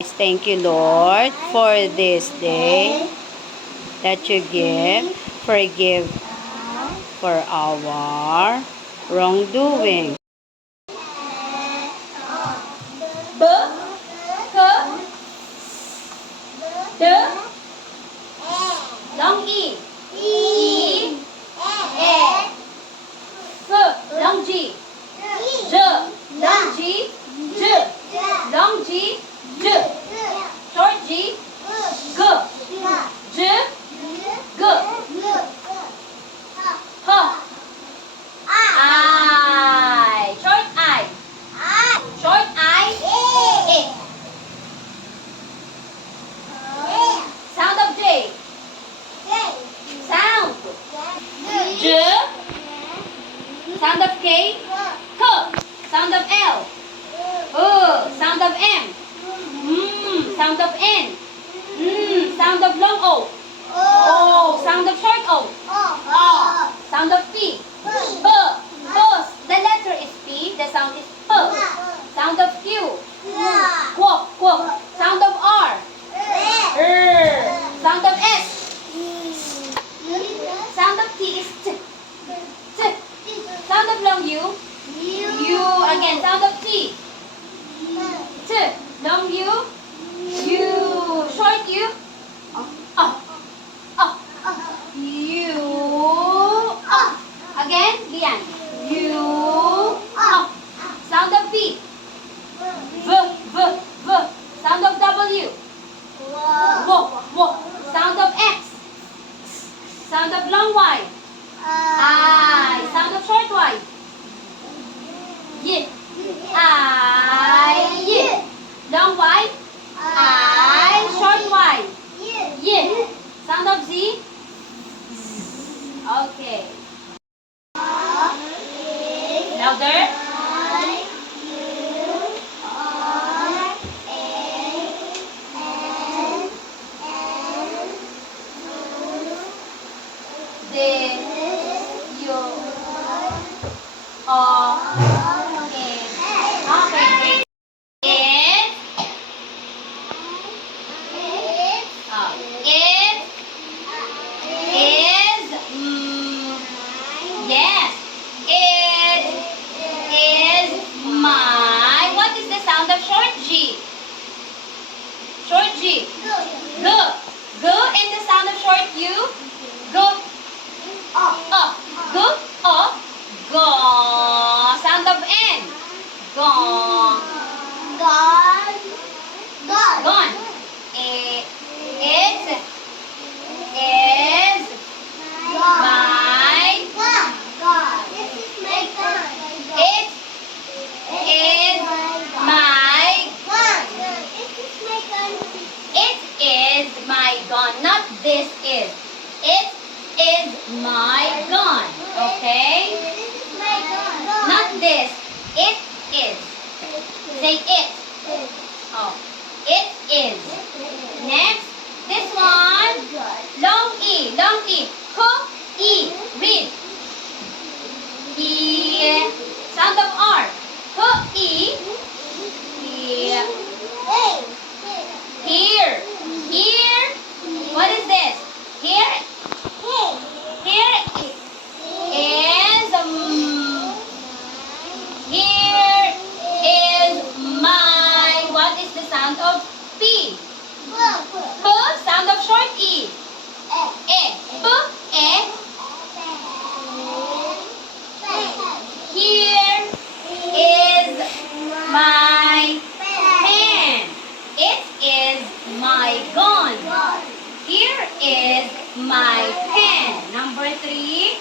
Thank you, Lord, for this day that you give. Forgive for our wrongdoing. B, K, D, long E, E, E, F, long G, J, long G, J, long G, J, short G, G, J, G, H, I, short I, short I, E. Sound of J, sound, J, sound of K, K, sound of L, sound of M, sound of N, sound of long O, sound of short O, sound of P, P, the letter is P, the sound is P, sound of Q, Q, sound of R, sound of S, sound of T is T, T, sound of long U, U again, sound of T, T, long U, U, short U, U, again, Lian, U, sound of V, V, sound of W, W, sound of X, sound of long Y, I, sound of short Y, Y, I, Y, long Y, I, short Y, Y, sound of Z, okay, louder, D, U, O, A. Okay, great. It, it is, yes, it is my, what is the sound of short G? Short G. G. G and the sound of short U. G. G. Go. Sound of N. Gone. Gone. It is my, it is my, it is my gun, not this is. It is my gun, okay? Not this, it is. Say it. Oh, it is. Next, this one, long E, E, read. E, sound of R, E, E, here, what is this? Here is, here is my, what is the sound of P? P, sound of short E. E. Here is my pen. It is my gun. Here is my pen. Number 3.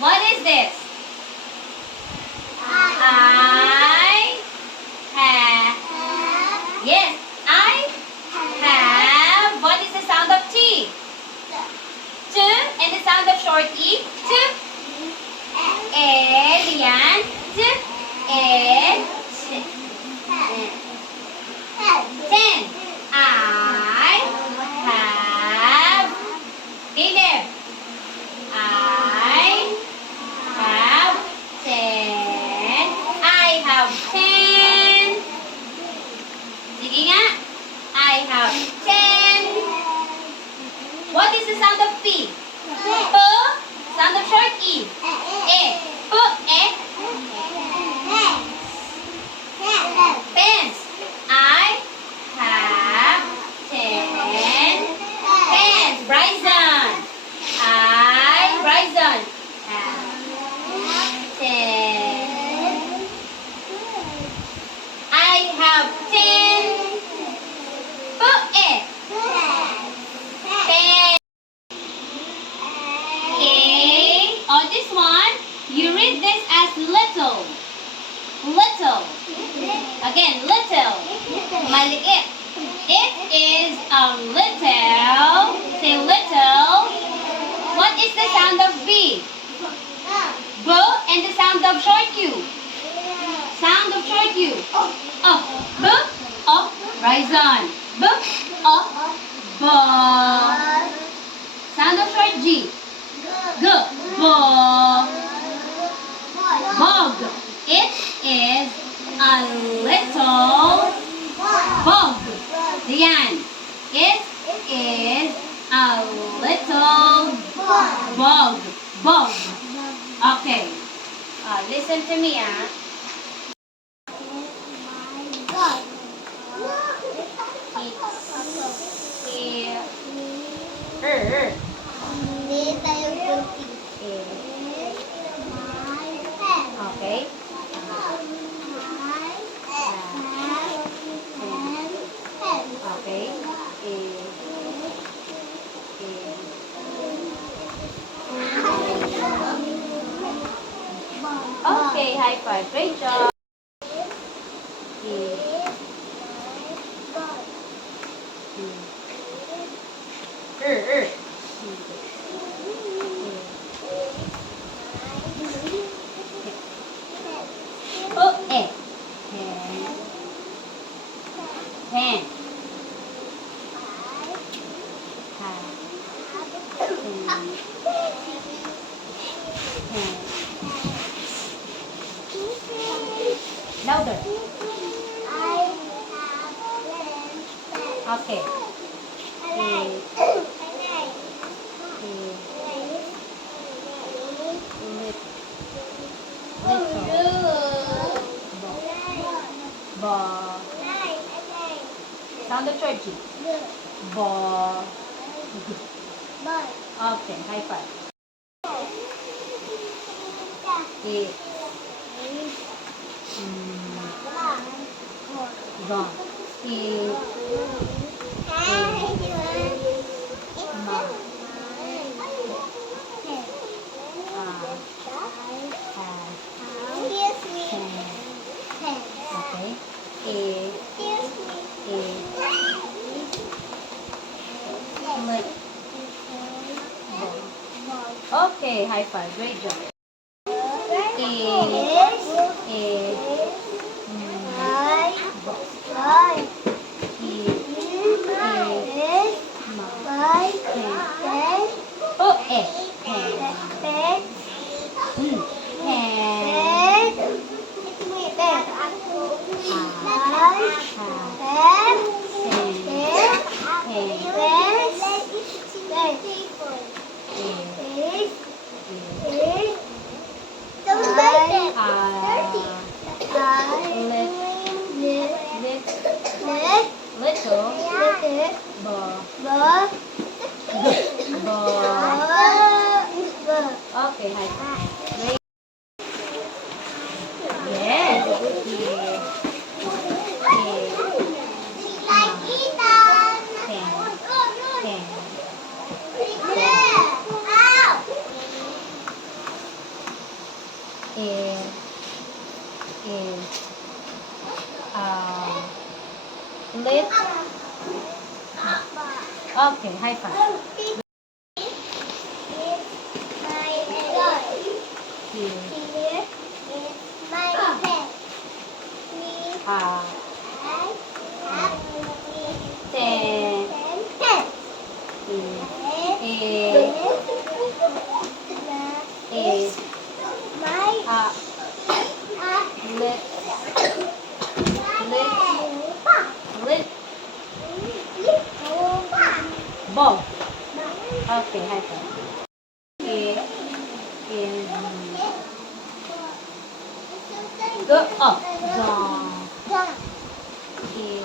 What is this? I have. Yes, I have. What is the sound of T? T and the sound of short E. T. Lian. T. Ten. I have. Caleb. I have 10. I have 10. have 10. What is the sound of P? P. Sound of short E. E. P. E. Pens. I have 10 pens. Bryson. Bryson have 10. I have 10 pen. Okay. On this one, you read this as little. Little. Again, little. Maliit. It is a little. Say little. What is the sound of B? B and the sound of short U. Sound of short U. B. Rise on. B. B. Sound of short G. G. B. Bog. It is a little bog. Diyan. It is a little bog. Bog. Okay. Listen to me, ah. It's okay. Okay. Okay, high five. Great job. Pen. Louder. Okay. Sound of short G. Ball. Okay, high five. Gone. Okay, high five. Great job. Okay, high five. Great. Yes. Lit. Okay, high five. Lit. Go. Okay, high five. In. Go up. Down. In.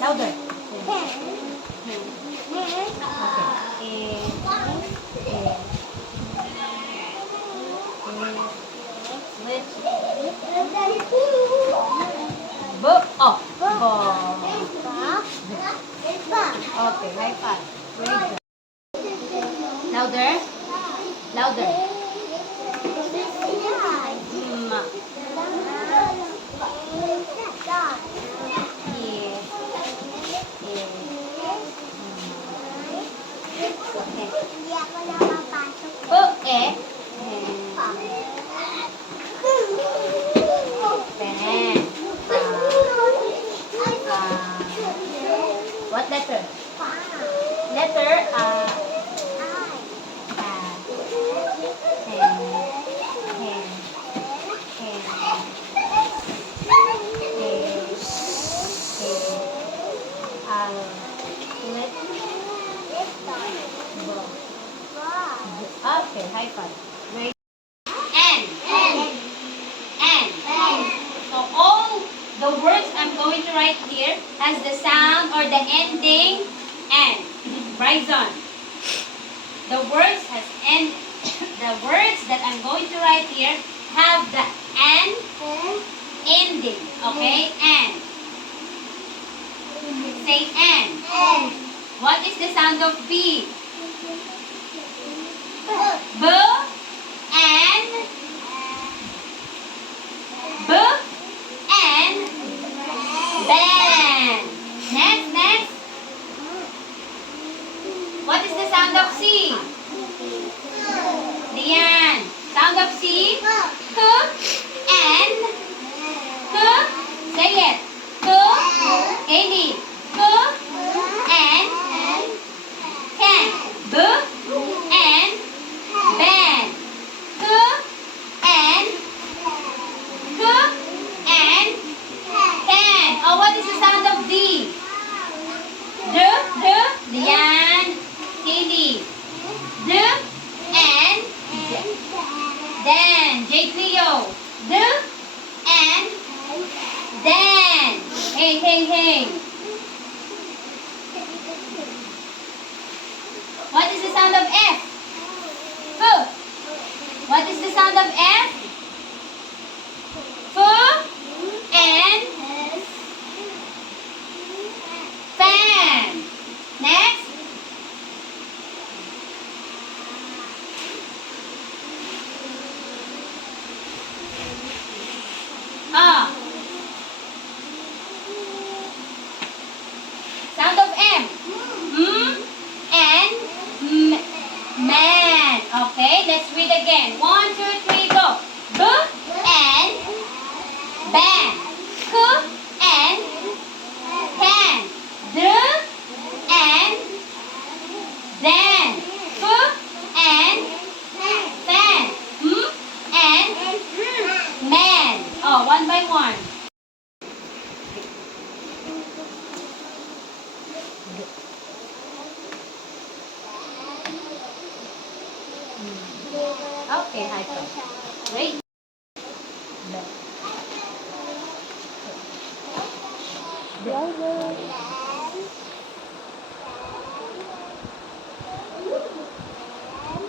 Louder. Book up. Okay, high five. Very good. Louder. Louder. What letter? Letter Okay, high five. Very and. So all the words I'm going to write here has the sound or the ending and. Bryson. The words has end. The words that I'm going to write here have the and ending. Okay, and. Say and. What is the sound of B? B and band. Next. What is the sound of C? Dian. Sound of C? K and K. Say it. K. Katie. K and can. B and band. K and can. Oh, what is the sound of D? D. Dian. Katie. D and Dan. J. Cleo. D and Dan. Hey. What is the sound of F? F. What is the sound of F? F and fan. Next. Sound of M. And man. Okay, let's read again. 1, 2, 3, go. B and band. K and can. D and then. F and fan. And man. Oh, one by one. Okay, high five. Great.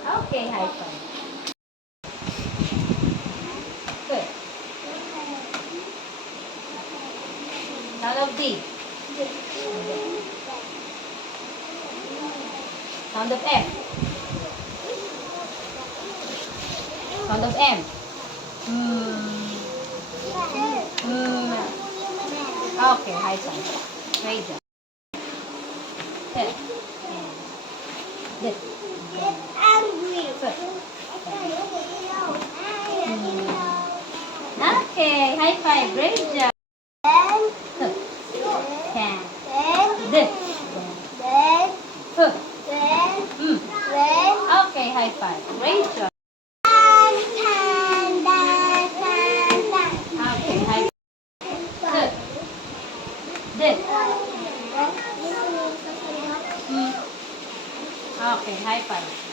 Okay, high five. Good. Sound of D. Sound of F. Sound of M. Okay, high five. Great job. Good. Good. Okay, high five. Great job. Can. Okay, high five. Great job. High five.